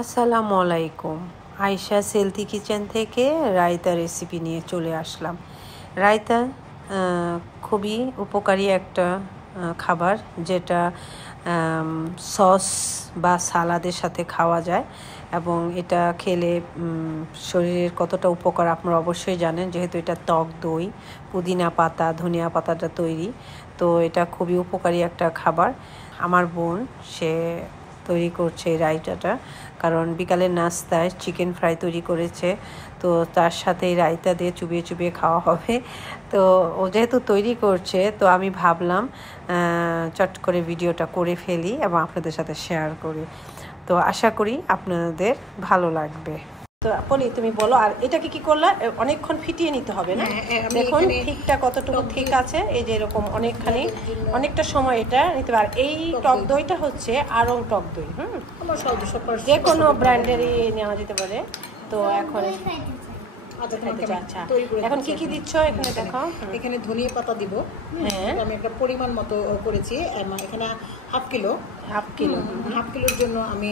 আসসালামু আলাইকুম। আয়েশা সেলতি কিচেন থেকে রায়তা রেসিপি নিয়ে চলে আসলাম। রায়তা খুবই উপকারী একটা খাবার, যেটা সস বা সালাদের সাথে খাওয়া যায়, এবং এটা খেলে শরীরের কতটা উপকার আপনারা অবশ্যই জানেন, যেহেতু এটা টক দই, পুদিনা পাতা, ধনিয়া পাতাটা তৈরি। তো এটা খুবই উপকারী একটা খাবার। আমার বোন সে তৈরি করছে এই রায়তাটা, কারণ বিকালের নাস্তায় চিকেন ফ্রাই তৈরি করেছে, তো তার সাথে রায়তা দিয়ে চুবিয়ে চুবিয়ে খাওয়া হবে। তো ও যেহেতু তৈরি করছে, তো আমি ভাবলাম চট করে ভিডিওটা করে ফেলি এবং আপনাদের সাথে শেয়ার করি। তো আশা করি আপনাদের ভালো লাগবে। তো পলি, তুমি বলো। আর এটাকে কি করলা? অনেকক্ষণ ফিটিয়ে নিতে হবে না? দেখুন ঠিকটা কতটুকু ঠিক আছে। এই যে এরকম অনেকটা সময় এটা নিতে হবে। আর এই টক দইটা হচ্ছে আড়ং টক দই। যে কোনো ব্র্যান্ডেরই নেওয়া যেতে পারে। তো এখন এখন কি দিচ্ছ এখানে? দেখো, এখানে ধনিয়া পাতা দিব। হ্যাঁ, আমি একটা পরিমাণ মতো করেছি। এখানে হাফ কিলোর জন্য আমি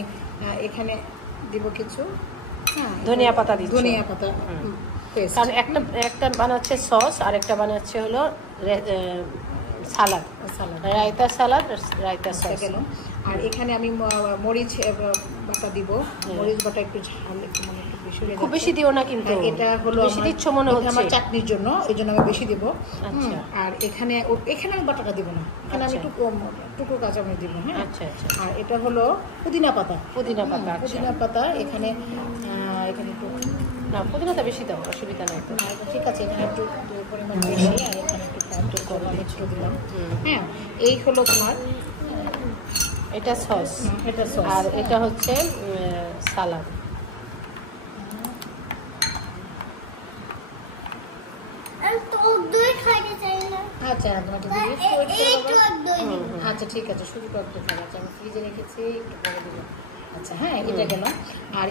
এখানে দিব কিছু ধনিয়া পাতা দিচ্ছি। ধনিয়া পাতা কারণ একটা বানাচ্ছে সস, আর একটা বানাচ্ছে হলো সালাদ, রায়তা সালাদ, রায়তা সস। আর এখানে আমি মরিচ বাটা দিব। মরিচ বাটা একটু ঝাল, একটু মানে খুব বেশি দিও না, কিন্তু এটা হলো বেশি দিচ্ছ মনে হচ্ছে আমার চাটনির জন্য, এই জন্য আমি বেশি দিব। আচ্ছা। আর এখানে আমি বাটাটা দিব না, এখানে আমি টুকরো কাঁচামরিচ দিব। হ্যাঁ, আচ্ছা আচ্ছা। আর এটা হলো পুদিনা পাতা। পুদিনা পাতা এখানে একটু না, পুদিনাটা বেশি দাও, অসুবিধা নাই। তো ঠিক আছে, এখানে একটু পরিমাণ বেশি, আর এখানে একটু কম দিলাম। হ্যাঁ, এই হলো তোমার এটা সস, আর এটা হচ্ছে সালাদ। আচ্ছা ঠিক আছে, শুধু টক দই খাওয়া। আমি ফ্রিজে রেখেছি, একটু পরে দিলাম। আচ্ছা, হ্যাঁ, এটা গেল। আর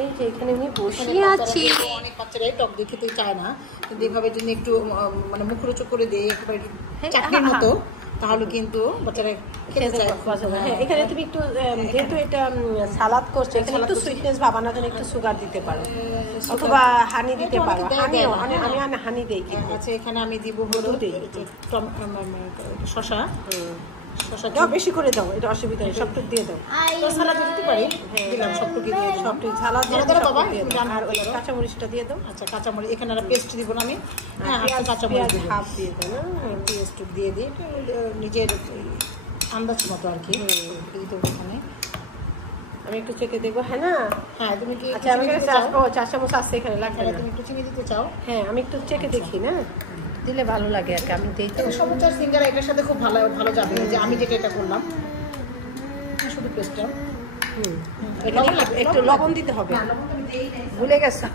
এই যে এখানে আমি বসে আছি। অনেক বাচ্চারাই টক দই খেতে চায় না, কিন্তু এইভাবে যদি একটু মানে মুখরোচক করে দেয় একেবারে চাটনির মতো, তাহলে কিন্তু বাচ্চারা খেতে চায়। হ্যাঁ, এখানে তুমি একটু, যেহেতু এটা সালাদ করছে, এখানে একটু সুইটনেস ভাবানোর জন্য একটু সুগার দিতে পারো, অথবা হানি দিতে পারো। আমি হানি দেই। আচ্ছা, এখানে আমি দিব হলো শসা। শসা দাও, বেশি করে দাও, এটা অসুবিধা নেই, সবটুকু দিয়ে দাও। সালাদ দিতে পারি, দিলাম সবটুকু দিয়ে, সবটুকু সালাদ দিয়ে দাও। আর ওই কাঁচামরিচটা দিয়ে দাও। আচ্ছা, কাঁচামরিচ এখানে আর পেস্ট দিব না আমি। হ্যাঁ, কাঁচামরিচ হাফ দিয়ে দাও না, পেস্ট দিয়ে দিই নিজের আন্দাজ মতো আর কি। এখানে আমি একটু চেখে দেখবো। হ্যাঁ না, হ্যাঁ, তুমি কি? আচ্ছা, আমি 4 চামচ আছে এখানে, লাগবে না? তুমি একটু চিনি দিতে চাও? হ্যাঁ, আমি একটু চেখে দেখি না, দিলে ভালো লাগে আর কি। আমি দিই তো সমুচার সিঙ্গারা এটার সাথে খুব ভালো যাবে। যে আমি যেটা এটা করলাম, শুধু পেস্টটা। এখানে একটু লবণ দিতে হবে, ভুলে গেছো।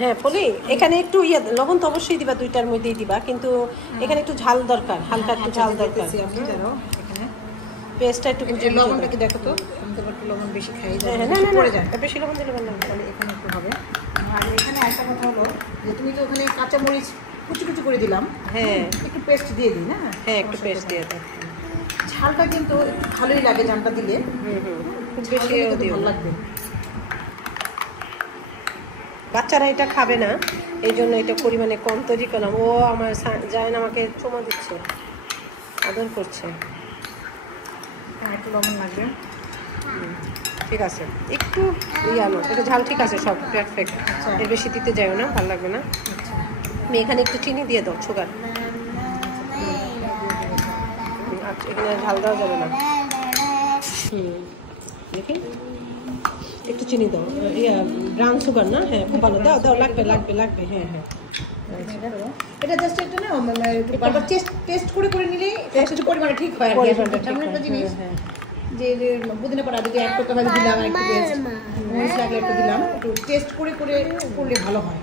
হ্যাঁ পলি, এখানে একটু লবণ তো অবশ্যই দিবা, দুইটার মধ্যেই দিবা, কিন্তু এখানে একটু ঝাল দরকার, হালকা একটু ঝাল দরকার। পেস্টটা একটু লবণটা কি দেখো তো, আমি তো একটু লবণ বেশি খাই। বেশি লবণ দিলে ভালো তাহলে এখানে একটু হবে। আর এখানে একটা কথা হলো যে তুমি তো ওখানে কাঁচামরিচ কুচি করে দিলাম। হ্যাঁ, একটু পেস্ট দিয়ে দিই না? হ্যাঁ, একটু পেস্ট দিয়ে দাও। ঝালটা কিন্তু ভালোই লাগে, ঝালটা দিলে খুব বেশি ভালো লাগবে। বাচ্চারা এটা খাবে না, এই জন্য এটা পরিমাণে কম তৈরি করলাম। ও আমার জায়েন আমাকে চুমা দিচ্ছে, আদর করছে। একটু লবণ লাগবে। ঠিক আছে, একটু আলো, এটা ঝাল ঠিক আছে, সব পারফেক্ট। এর বেশি দিতে যাও না, ভালো লাগবে না। আমি এখানে একটু চিনি দিয়ে দাও, সুগার। আচ্ছা, এখানে ঝাল দেওয়া যাবে না। দেখি, একটু চিনি দাও, ব্রাউন সুগার না? হ্যাঁ, খুব ভালো, দাও লাগবে। হ্যাঁ হ্যাঁ, এটা জাস্ট একটা না, টেস্ট করে নিলে টেস্ট পরিমাণে ঠিক হয় আর কি। একটা জিনিস যে পুদিনা পাতা যদি এক টুকরা ভাবে দিলাম, একটু পেস্ট মরিচ লাগলে একটু দিলাম, একটু টেস্ট করে করলে ভালো হয়।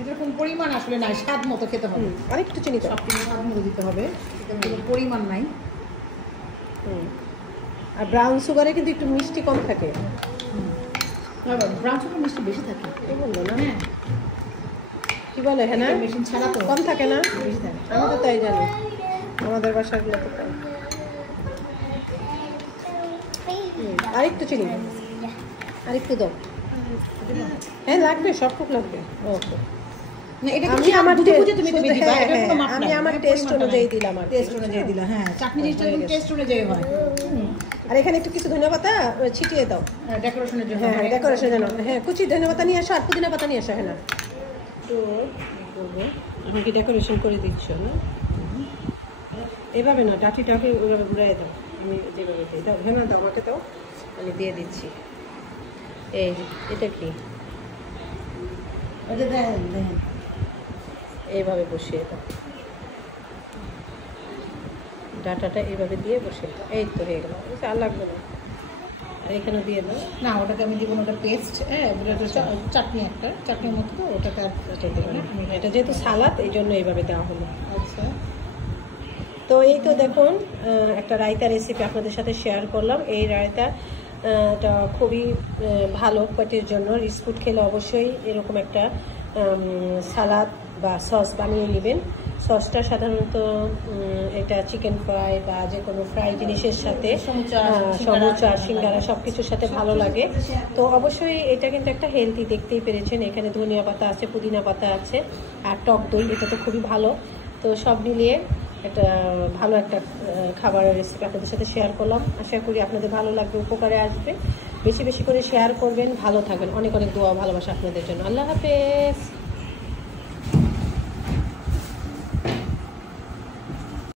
এরকম পরিমাণ আসলে নাই, স্বাদ মতো খেতে হবে। অনেকটু চিনি দাও, সব কিছু স্বাদ মতো দিতে হবে, কোনো পরিমাণ নাই। আর ব্রাউন সুগারে কিন্তু একটু মিষ্টি কম থাকে। ব্রাউন সুগার মিষ্টি বেশি থাকে, বললো না? হ্যাঁ, কি বলে হ্যাঁ না মেশিন ছাড়া তো কম থাকে না বেশি থাকে। আমি তো তাই জানি আমাদের বাসাগুলো তো তাই আরেকটু চিনি আরেকটু দাও হ্যাঁ লাগবে সবটুক লাগবে ওকে না এটা আমি কি আমার বুঝে বুঝে তুমি দেবে দিবা হ্যাঁ, এটা কোনো মাপ আমি নাই আমার টেস্ট অনুযায়ী দিলাম আর টেস্ট অনুযায়ী দিলা হ্যাঁ চাটনি জিনিসটা হয়ে কিন্তু গেছে। টেস্ট অনুযায়ী হয় আর এখানে একটু কিছু ধনিয়া পাতা ছিটিয়ে দাও ডেকোরেশনের জন্য হ্যাঁ ডেকোরেশন যেন হ্যাঁ কুচি ধনিয়া পাতা নিয়ে আসো আর পুদিনা পাতা নিয়ে আসো হ্যাঁ না তো করবো আমি কি ডেকোরেশন করে দিচ্ছ না এভাবে না ডাটি টাটি উড়াই দাও আমি যেভাবে দিই দাও হ্যাঁ না দাও আমাকে দাও আমি দিয়ে দিচ্ছি এই যে, এটা কি ওটা দেন দেন এইভাবে বসিয়ে দাও ডাটাটা এইভাবে দিয়ে বসিয়ে দাও এই তো হয়ে গেল আর লাগবে না আর এখানে দিয়ে দাও না ওটাকে আমি দিব না ওটা পেস্ট হ্যাঁ ওটা চাটনি একটা চাটনির মতো তো ওটাকে আর দেবো না এটা যেহেতু সালাদ এই জন্য এইভাবে দেওয়া হলো আচ্ছা তো এই তো দেখুন একটা রায়তা রেসিপি আপনাদের সাথে শেয়ার করলাম এই রায়তা টা খুবই ভালো পেটের জন্য বিস্কুট খেলে অবশ্যই এরকম একটা সালাদ বা সস বানিয়ে নেবেন সসটা সাধারণত এটা চিকেন ফ্রাই বা যে কোনো ফ্রাই জিনিসের সাথে সমুচা সিঙ্গারা সব কিছুর সাথে ভালো লাগে তো অবশ্যই এটা কিন্তু একটা হেলদি দেখতেই পেরেছেন এখানে ধনিয়া পাতা আছে পুদিনা পাতা আছে আর টক দই এটা তো খুবই ভালো তো সব মিলিয়ে একটা ভালো একটা খাবারের রেসিপি আপনাদের সাথে শেয়ার করলাম আশা করি আপনাদের ভালো লাগবে উপকারে আসবে বেশি বেশি করে শেয়ার করবেন ভালো থাকবেন অনেক অনেক দোয়া ভালোবাসা আপনাদের জন্য আল্লাহ হাফেজ